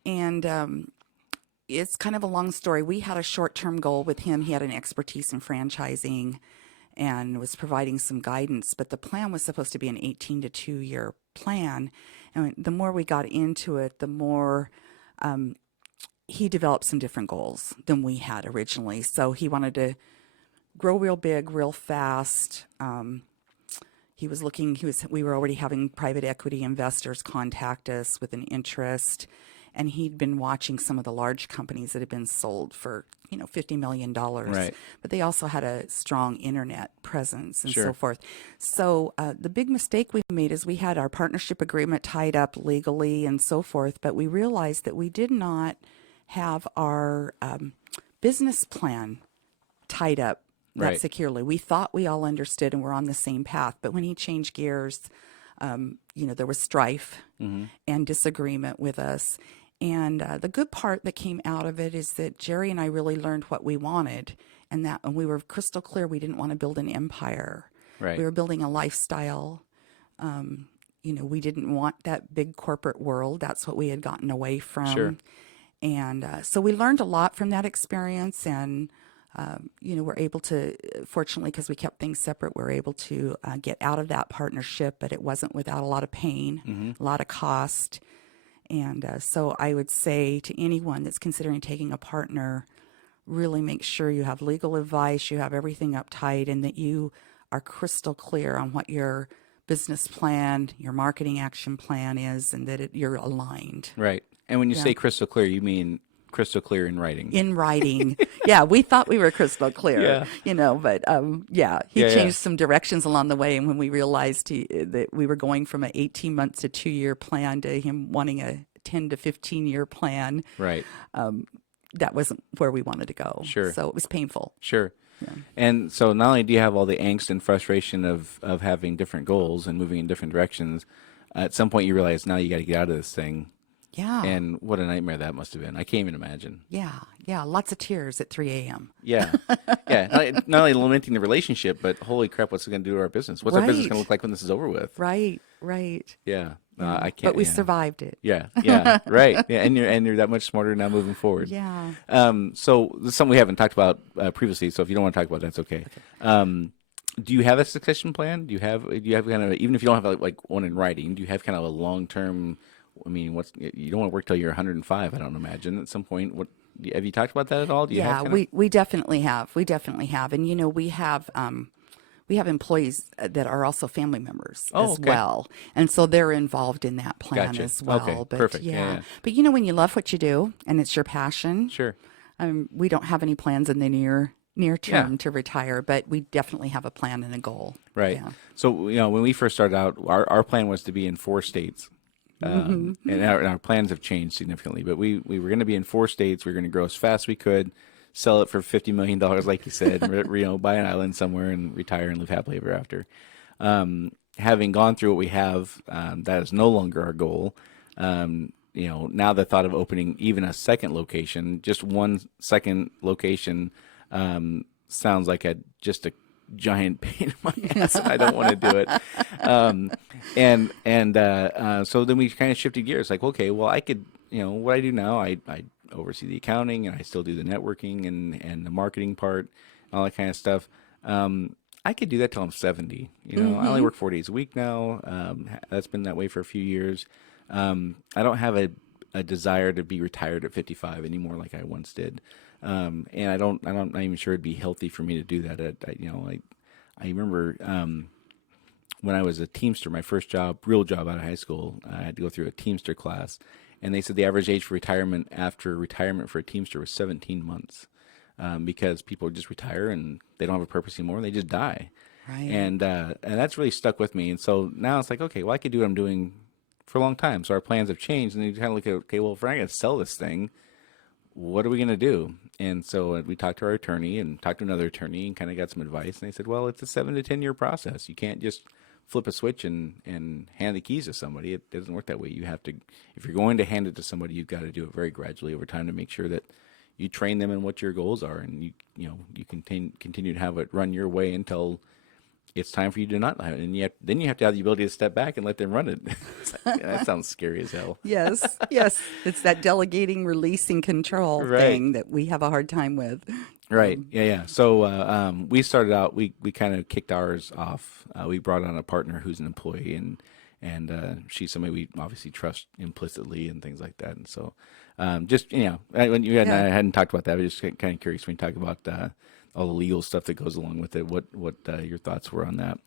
And it's kind of a long story. We had a short-term goal with him. He had an expertise in franchising and was providing some guidance, but the plan was supposed to be an 18 to 2-year plan. And the more we got into it, the more he developed some different goals than we had originally. So he wanted to grow real big, real fast. We were already having private equity investors contact us with an interest, and he'd been watching some of the large companies that had been sold for, $50 million. Right. But they also had a strong internet presence and Sure. so forth. So the big mistake we made is we had our partnership agreement tied up legally and so forth, but we realized that we did not have our business plan tied up that Right. securely. We thought we all understood and were on the same path, but when he changed gears, there was strife and disagreement with us. And the good part that came out of it is that Jerry and I really learned what we wanted, and we were crystal clear we didn't want to build an empire. Right. We were building a lifestyle. We didn't want that big corporate world. That's what we had gotten away from. Sure. And so we learned a lot from that experience, and we're able to, fortunately, because we kept things separate, we're able to get out of that partnership, but it wasn't without a lot of pain, a lot of cost. And so I would say to anyone that's considering taking a partner, really make sure you have legal advice, you have everything uptight, and that you are crystal clear on what your business plan, your marketing action plan is, and that you're aligned. Right. And when you Yeah. say crystal clear, you mean crystal clear in writing. In writing. Yeah, we thought we were crystal clear, Yeah. but he Yeah, changed yeah. some directions along the way. And when we realized that we were going from an 18 months to 2-year plan to him wanting a 10 to 15-year plan, Right. that wasn't where we wanted to go. Sure. So it was painful. Sure. And so not only do you have all the angst and frustration of having different goals and moving in different directions, at some point you realize now you got to get out of this thing. Yeah. And what a nightmare that must have been. I can't even imagine. Yeah. Lots of tears at 3 a.m. Yeah. Yeah. Not only lamenting the relationship, but holy crap, what's it going to do to our business? What's our business Right. going to look like when this is over with? Right. Yeah. I can't. But we yeah. survived it. Yeah. Yeah. Right. Yeah. And you're that much smarter now moving forward. Yeah. So this is something we haven't talked about previously. So if you don't want to talk about it, that's okay. Do you have a succession plan? Do you have kind of, even if you don't have like one in writing, do you have kind of a long-term, I mean, you don't want to work till you're 105, I don't imagine at some point. Have you talked about that at all? Do you have kind we definitely have. We definitely have. And, we have, we have employees that are also family members Oh, as okay. well. And so they're involved in that plan Gotcha. as Okay. well. But Perfect. Yeah. yeah, Yeah. but when you love what you do and it's your passion, Sure. we don't have any plans in the near Yeah. term to retire, but we definitely have a plan and a goal. Right. Yeah. So, when we first started out, our plan was to be in 4 states. And our plans have changed significantly, but we were going to be in 4 states. We were going to grow as fast as we could, sell it for $50 million, like you said, and buy an island somewhere and retire and live happily ever after. Having gone through what we have, that is no longer our goal. Now the thought of opening even a second location, just one second location, sounds like just a giant pain in my ass, and I don't want to do it. So then we kind of shifted gears. Like, okay, well, I could, what I do now, I oversee the accounting, and I still do the networking and the marketing part, all that kind of stuff. I could do that till I'm 70. I only work 4 days a week now. That's been that way for a few years. I don't have a desire to be retired at 55 anymore like I once did. And I'm not even sure it'd be healthy for me to do that. I remember when I was a Teamster, my first job, real job out of high school, I had to go through a Teamster class, and they said the average age for retirement after retirement for a Teamster was 17 months, because people just retire and they don't have a purpose anymore; they just die. Right. And that's really stuck with me. And so now it's like, okay, well, I could do what I'm doing for a long time. So our plans have changed, and you kind of look at, okay, well, if we're not going to sell this thing, what are we going to do? And so we talked to our attorney and talked to another attorney and kind of got some advice. And they said, well, it's a 7 to 10 year process. You can't just flip a switch and hand the keys to somebody. It doesn't work that way. You have to, if you're going to hand it to somebody, you've got to do it very gradually over time to make sure that you train them in what your goals are, and you continue to have it run your way until it's time for you to not have it. And then you have to have the ability to step back and let them run it. That sounds scary as hell. Yes, yes. It's that delegating, releasing control Right. thing that we have a hard time with. Right. Yeah. So we started out. We kind of kicked ours off. We brought on a partner who's an employee, and she's somebody we obviously trust implicitly and things like that. And so, just when you and I hadn't talked about that, I was just kind of curious when you talk about all the legal stuff that goes along with it. What your thoughts were on that?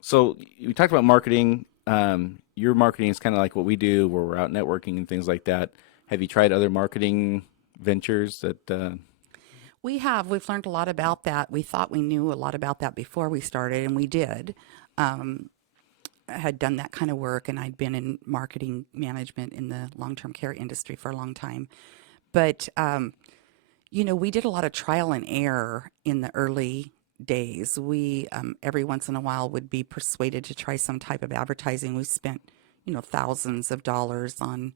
So we talked about marketing. Your marketing is kind of like what we do, where we're out networking and things like that. Have you tried other marketing ventures that? We've learned a lot about that. We thought we knew a lot about that before we started, and we did. I had done that kind of work, and I'd been in marketing management in the long-term care industry for a long time. But we did a lot of trial and error in the early days. We every once in a while would be persuaded to try some type of advertising. We spent thousands of dollars on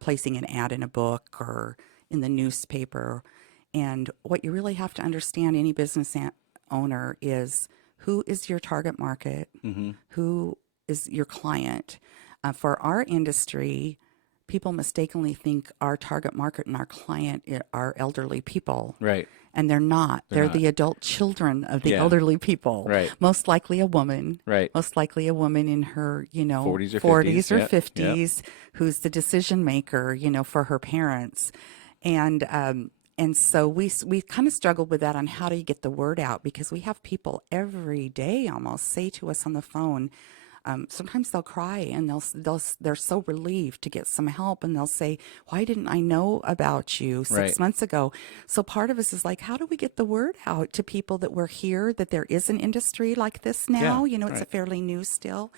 placing an ad in a book or in the newspaper. And what you really have to understand, any business owner, is who is your target market, who is your client. For our industry, people mistakenly think our target market and our client are elderly people. Right. And they're not. They're not. the adult children of the Yeah. elderly people. Right. Most likely a woman. Right. Most likely a woman in her, 40s or 40s or 50s. Yep. 50s, who's the decision maker, for her parents. And so we kind of struggled with that on how do you get the word out, because we have people every day almost say to us on the phone, sometimes they'll cry and they're so relieved to get some help, and they'll say, why didn't I know about you 6 Right. months ago? So part of us is like, how do we get the word out to people that we're here, that there is an industry like this now? Yeah, It's a right. fairly new still.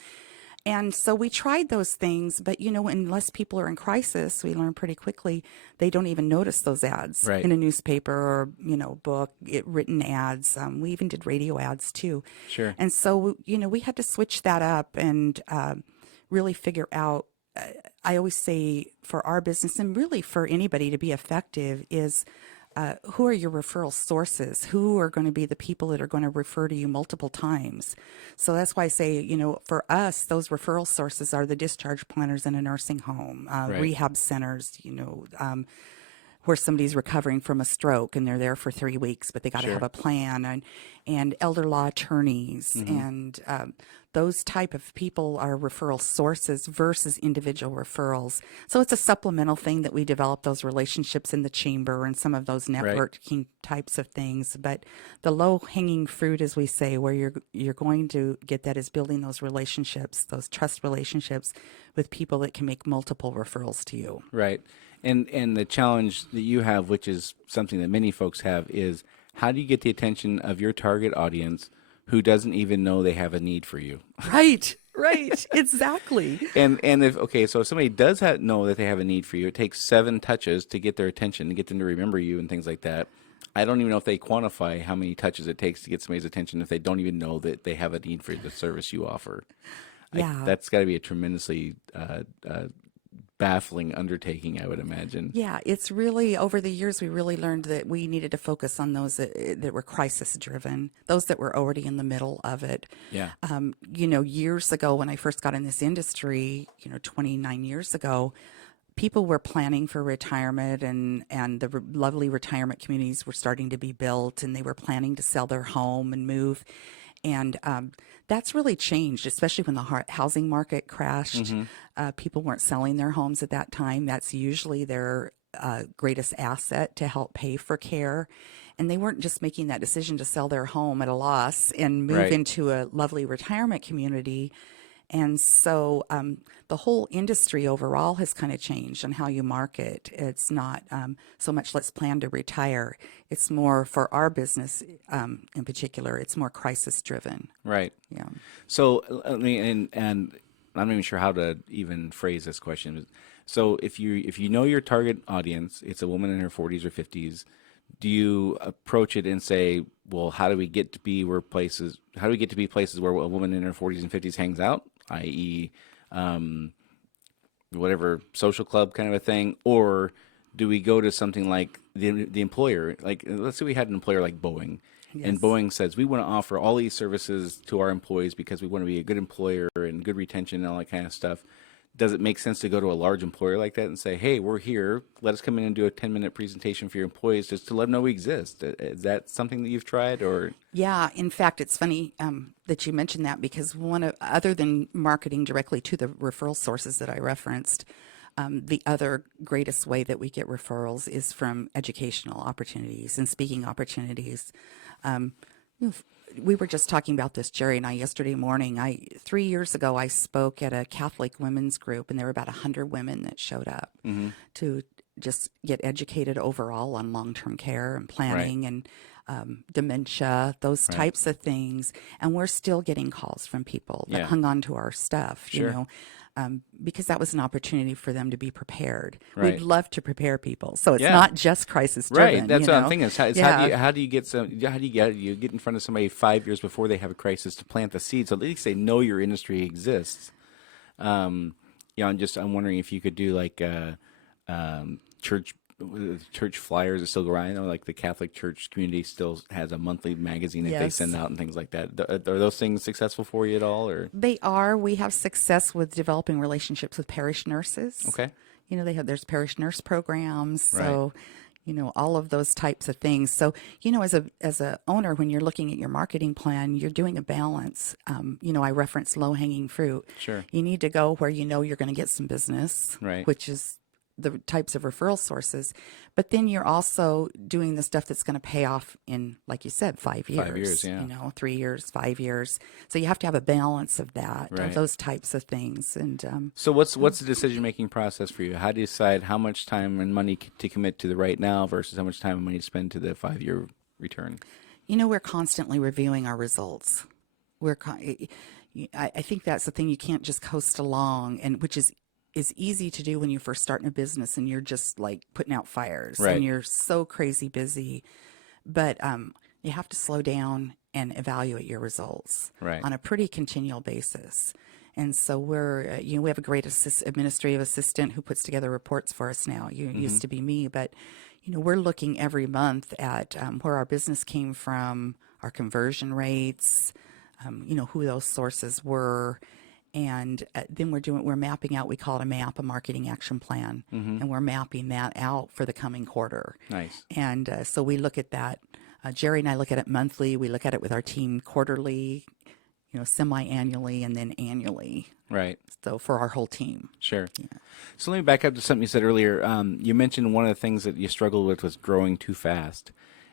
And so we tried those things, but unless people are in crisis, we learn pretty quickly they don't even notice those ads Right. in a newspaper or book, written ads. We even did radio ads too. Sure. And so we had to switch that up and really figure out. I always say for our business, and really for anybody to be effective, is who are your referral sources? Who are going to be the people that are going to refer to you multiple times? So that's why I say, for us, those referral sources are the discharge planners in a nursing home, Right. rehab centers, where somebody's recovering from a stroke and they're there for 3 weeks, but they got to have Sure. a plan, and elder law attorneys, Mm-hmm. and those type of people are referral sources versus individual referrals. So it's a supplemental thing that we develop those relationships in the chamber and some of those Right. networking types of things. But the low hanging fruit, as we say, where you're going to get that is building those relationships, those trust relationships with people that can make multiple referrals to you. Right. And the challenge that you have, which is something that many folks have, is how do you get the attention of your target audience who doesn't even know they have a need for you? Right, right, exactly. And if okay, so if somebody does know that they have a need for you, it takes 7 touches to get their attention, to get them to remember you and things like that. I don't even know if they quantify how many touches it takes to get somebody's attention if they don't even know that they have a need for the service you offer. Yeah. That's got to be a tremendously baffling undertaking, I would imagine. Yeah, it's really over the years we really learned that we needed to focus on those that were crisis driven, those that were already in the middle of it. Yeah. Years ago when I first got in this industry, 29 years ago, people were planning for retirement, and the lovely retirement communities were starting to be built, and they were planning to sell their home and move. And that's really changed, especially when the housing market crashed. People weren't selling their homes at that time. That's usually their greatest asset to help pay for care. And they weren't just making that decision to sell their home at a loss and move Right. into a lovely retirement community. And so the whole industry overall has kind of changed on how you market. It's not so much let's plan to retire. It's more for our business in particular, it's more crisis driven. Right. Yeah. So I mean, and I'm not even sure how to even phrase this question. So if you know your target audience, it's a woman in her 40s or 50s. Do you approach it and say, well, how do we get to be places where a woman in her 40s and 50s hangs out, i.e., whatever social club kind of a thing, or do we go to something like the employer? Like, let's say we had an employer like Boeing, and Yes. Boeing says we want to offer all these services to our employees because we want to be a good employer and good retention and all that kind of stuff. Does it make sense to go to a large employer like that and say, hey, we're here, let us come in and do a 10-minute presentation for your employees just to let them know we exist? Is that something that you've tried? Or Yeah, in fact, it's funny that you mentioned that, because other than marketing directly to the referral sources that I referenced, the other greatest way that we get referrals is from educational opportunities and speaking opportunities. Um, we were just talking about this, Jerry and I, yesterday morning. 3 years ago, I spoke at a Catholic women's group, and there were about 100 women that showed up to just get educated overall on long-term care and planning and dementia, those right, types of things. And we're still getting calls from people that yeah, hung on to our stuff, sure, because that was an opportunity for them to be prepared. right. We'd love to prepare people, so it's Yeah. not just crisis Right, driven. that's what I'm thinking. Yeah. How do you get in front of somebody 5 years before they have a crisis to plant the seed, so at least they know your industry exists. I'm wondering if you could do like church church flyers that still go around. I know like the Catholic Church community still has a monthly magazine that they Yes. send out and things like that. Are those things successful for you at all? Or They are. We have success with developing relationships with parish nurses. okay, There's parish nurse programs. right, So, all of those types of things. So, as a owner, when you're looking at your marketing plan, you're doing a balance. I reference low hanging fruit. sure, You need to go where you know you're going to get some business, right, which is the types of referral sources. But then you're also doing the stuff that's going to pay off in, like you said, 5 years. 5 years, yeah. 3 years, 5 years. So you have to have a balance of that, Right. of those types of things. And So what's the decision making process for you? How do you decide how much time and money to commit to the right now versus how much time and money to spend to the 5-year return? we're constantly reviewing our results. I think that's the thing. You can't just coast along, and which is easy to do when you first start in a business and you're just like putting out fires Right. and you're so crazy busy. But you have to slow down and evaluate your results Right. on a pretty continual basis. And so we have a great administrative assistant who puts together reports for us now. It used to be me, but we're looking every month at where our business came from, our conversion rates, who those sources were, And then we're mapping out, we call it a marketing action plan. And we're mapping that out for the coming quarter. Nice. And so we look at that. Jerry and I look at it monthly. We look at it with our team quarterly, semi-annually, and then annually. Right. So for our whole team. Sure. Yeah. So let me back up to something you said earlier. You mentioned one of the things that you struggled with was growing too fast.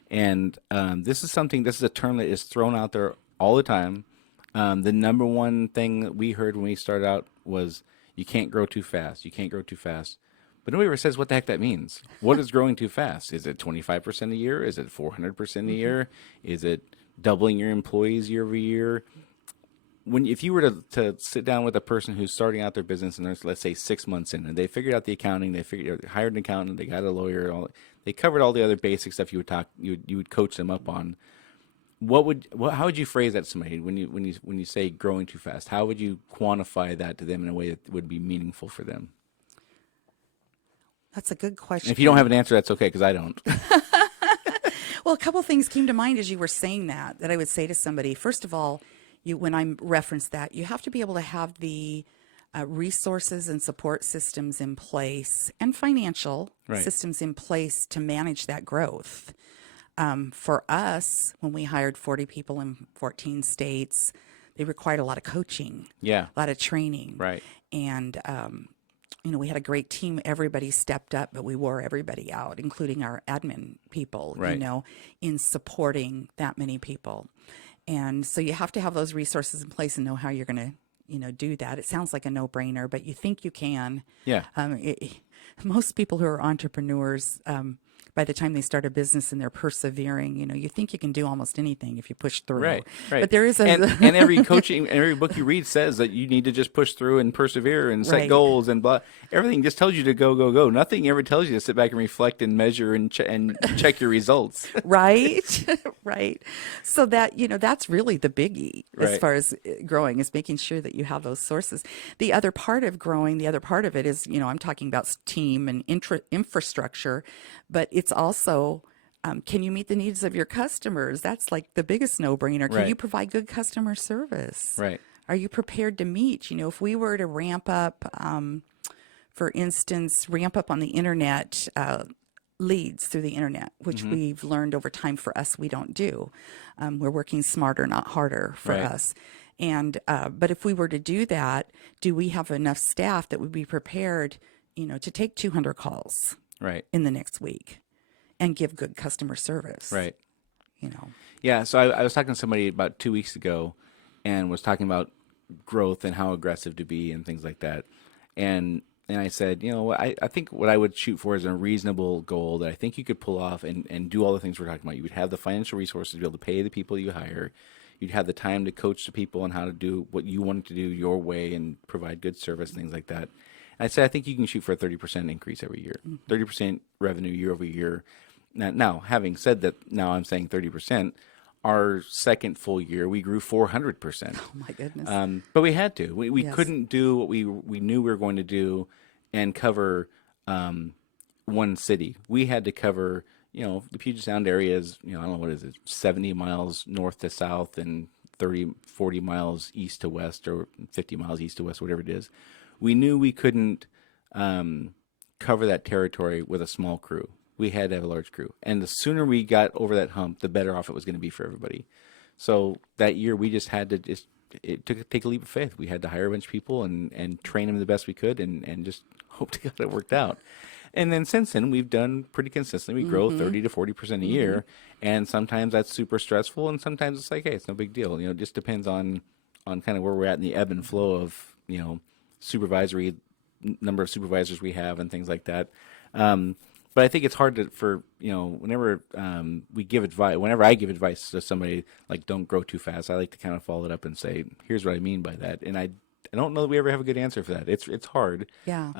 And this is a term that is thrown out there all the time. The number one thing that we heard when we started out was, you can't grow too fast. You can't grow too fast. But nobody ever says what the heck that means. What is growing too fast? Is it 25% a year? Is it 400% a year? Is it doubling your employees year over year? If you were to sit down with a person who's starting out their business and there's, let's say, 6 months in, and they figured out the accounting, hired an accountant, they got a lawyer, they covered all the other basic stuff you would coach them up on. How would you phrase that to somebody when you say growing too fast? How would you quantify that to them in a way that would be meaningful for them? That's a good question. And if you don't have an answer, that's okay, because I don't. Well, a couple things came to mind as you were saying that I would say to somebody. First of all, when I reference that, you have to be able to have the resources and support systems in place and financial systems in place to manage that growth. For us, when we hired 40 people in 14 states, they required a lot of coaching, a lot of training. Right. And, we had a great team. Everybody stepped up, but we wore everybody out, including our admin people, in supporting that many people. And so you have to have those resources in place and know how you're going to, do that. It sounds like a no-brainer, but you think you can. Yeah. Most people who are entrepreneurs, by the time they start a business and they're persevering, you think you can do almost anything if you push through. Right. But there is and every every book you read says that you need to just push through and persevere and set goals and blah. Everything just tells you to go, go, go. Nothing ever tells you to sit back and reflect and measure and check your results. Right. Right. So that, that's really the biggie as far as growing, is making sure that you have those sources. The other part of growing, the other part of it is, I'm talking about team and infrastructure, but it's also, can you meet the needs of your customers? That's like the biggest no-brainer. Can you provide good customer service? Right. Are you prepared to meet? If we were to ramp up, for instance, on the internet, leads through the internet, which we've learned over time for us, we don't do. We're working smarter, not harder for us. And but if we were to do that, do we have enough staff that would be prepared, to take 200 calls in the next week and give good customer service? Right. Yeah. So I was talking to somebody about 2 weeks ago and was talking about growth and how aggressive to be and things like that. And I said, I think what I would shoot for is a reasonable goal that I think you could pull off and do all the things we're talking about. You would have the financial resources to be able to pay the people you hire. You'd have the time to coach the people on how to do what you wanted to do your way and provide good service and things like that. And I said, I think you can shoot for a 30% increase every year, 30% revenue year over year. Now, having said that, now I'm saying 30%. Our second full year, we grew 400%. Oh my goodness! But we had to. We couldn't do what we knew we were going to do, and cover one city. We had to cover, the Puget Sound area is, I don't know, what is it, 70 miles north to south and 30, 40 miles east to west, or 50 miles east to west, whatever it is. We knew we couldn't cover that territory with a small crew. We had to have a large crew. And the sooner we got over that hump, the better off it was going to be for everybody. So that year, we just had to take a leap of faith. We had to hire a bunch of people and train them the best we could and just hope to God it worked out. And then since then, we've done pretty consistently. We grow 30 to 40% a year. And sometimes that's super stressful. And sometimes it's like, hey, it's no big deal. It just depends on kind of where we're at in the ebb and flow of, supervisory number of supervisors we have and things like that. But I think it's hard whenever we give advice, whenever I give advice to somebody, like, don't grow too fast, I like to kind of follow it up and say, here's what I mean by that. And I don't know that we ever have a good answer for that. It's hard. Yeah.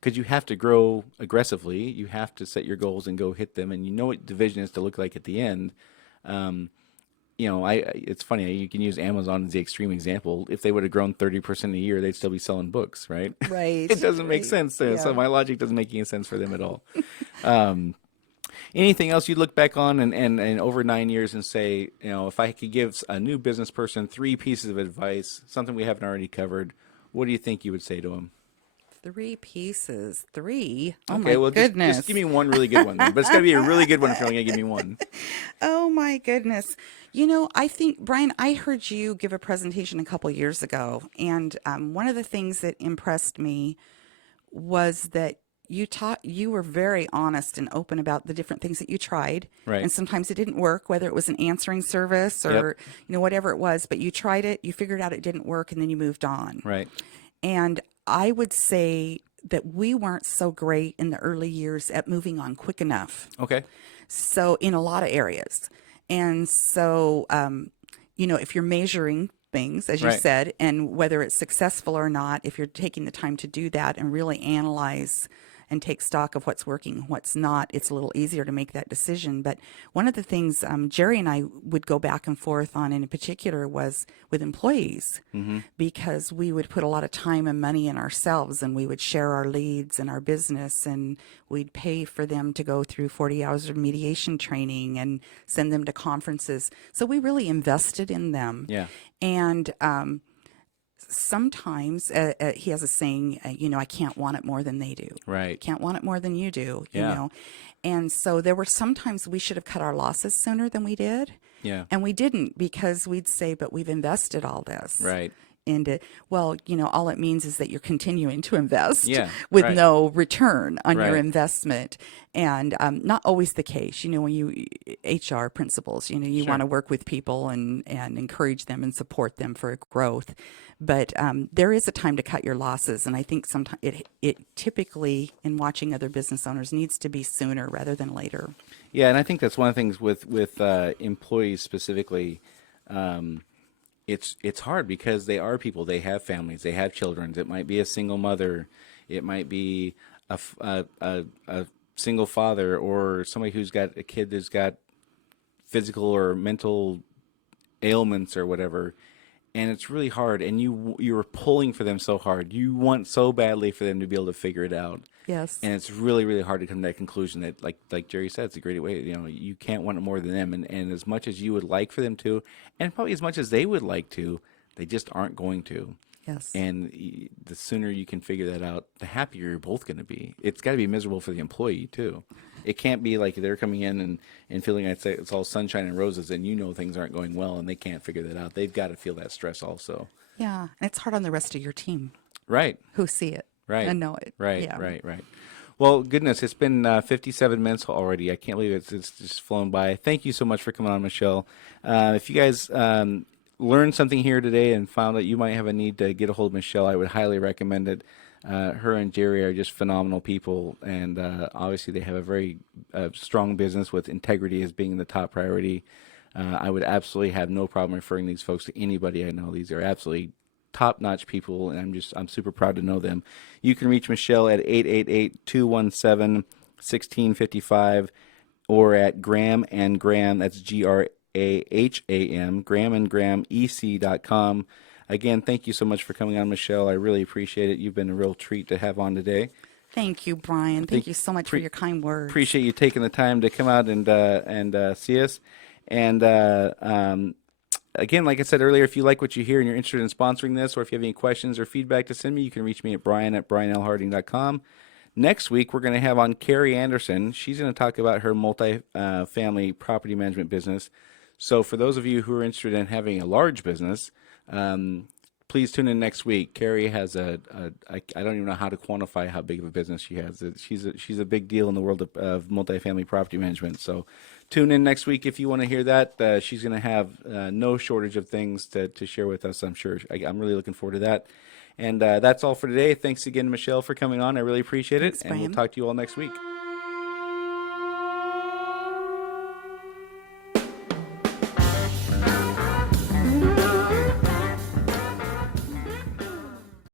Because you have to grow aggressively. You have to set your goals and go hit them. And you know what the vision is to look like at the end. It's funny. You can use Amazon as the extreme example. If they would have grown 30% a year, they'd still be selling books, right? Right. It doesn't make sense. So my logic doesn't make any sense for them at all. Anything else you look back on and over 9 years and say, if I could give a new business person 3 pieces of advice, something we haven't already covered, what do you think you would say to them? 3 pieces. Three? Oh Okay, my well, just give goodness. me one really good one then. But it's got to be a really good one if you're only going to give me one. Oh my goodness. I think, Brian, I heard you give a presentation a couple years ago, and one of the things that impressed me was that you were very honest and open about the different things that you tried, Right. and sometimes it didn't work, whether it was an answering service Yep. or whatever it was, but you tried it, you figured out it didn't work, and then you moved on. Right. And I would say that we weren't so great in the early years at moving on quick enough. Okay. So in a lot of areas. And so, if you're measuring things, as you Right. said, and whether it's successful or not, if you're taking the time to do that and really analyze and take stock of what's working, what's not, it's a little easier to make that decision. But one of the things Jerry and I would go back and forth on in particular was with employees, because we would put a lot of time and money in ourselves, and we would share our leads and our business, and we'd pay for them to go through 40 hours of mediation training and send them to conferences. So we really invested in them. Yeah. And sometimes he has a saying, I can't want it more than they do. Right. Can't want it more than you do, Yeah. And so there were sometimes we should have cut our losses sooner than we did. Yeah. And we didn't, because we'd say, but we've invested all this. Right. into, well, all it means is that you're continuing to invest Yeah, with right. no return on your Right. investment. And not always the case. When you HR principles, you Sure. want to work with people and encourage them and support them for growth. But there is a time to cut your losses. And I think sometimes it typically, in watching other business owners, needs to be sooner rather than later. Yeah, and I think that's one of the things with employees specifically. It's hard because they are people. They have families. They have children. It might be a single mother. It might be a single father, or somebody who's got a kid that's got physical or mental ailments or whatever. And it's really hard. And you're pulling for them so hard. You want so badly for them to be able to figure it out. Yes. And it's really, really hard to come to that conclusion that, like Jerry said, it's a great way. You can't want it more than them. And as much as you would like for them to, and probably as much as they would like to, they just aren't going to. Yes. And the sooner you can figure that out, the happier you're both going to be. It's got to be miserable for the employee, too. It can't be like they're coming in and feeling like it's all sunshine and roses, and things aren't going well, and they can't figure that out. They've got to feel that stress also. Yeah. And it's hard on the rest of your team Right. who see it. Right. And know it. Right, Yeah. right. Well, goodness, it's been 57 minutes already. I can't believe it's just flown by. Thank you so much for coming on, Michelle. If you guys learned something here today and found that you might have a need to get a hold of Michelle, I would highly recommend it. Her and Jerry are just phenomenal people, and obviously they have a very strong business with integrity as being the top priority. I would absolutely have no problem referring these folks to anybody I know. These are absolutely top-notch people, and I'm super proud to know them. You can reach Michelle at 888-217-1655 or at Graham and Graham, that's Graham, GrahamandGrahamEC.com. Again, thank you so much for coming on, Michelle. I really appreciate it. You've been a real treat to have on today. Thank you, Brian. Thank you so much for your kind words. Appreciate you taking the time to come out and see us. And again, like I said earlier, if you like what you hear and you're interested in sponsoring this, or if you have any questions or feedback to send me, you can reach me at brian@brianlharding.com. Next week, we're going to have on Carrie Anderson. She's going to talk about her multi-family property management business. So for those of you who are interested in having a large business, please tune in next week. Carrie has I don't even know how to quantify how big of a business she has. She's a big deal in the world of multifamily property management. So tune in next week if you want to hear that. She's going to have no shortage of things to share with us, I'm sure. I'm really looking forward to that. And that's all for today. Thanks again, Michelle, for coming on. I really appreciate it. Thanks, and we'll Brian. talk to you all next week.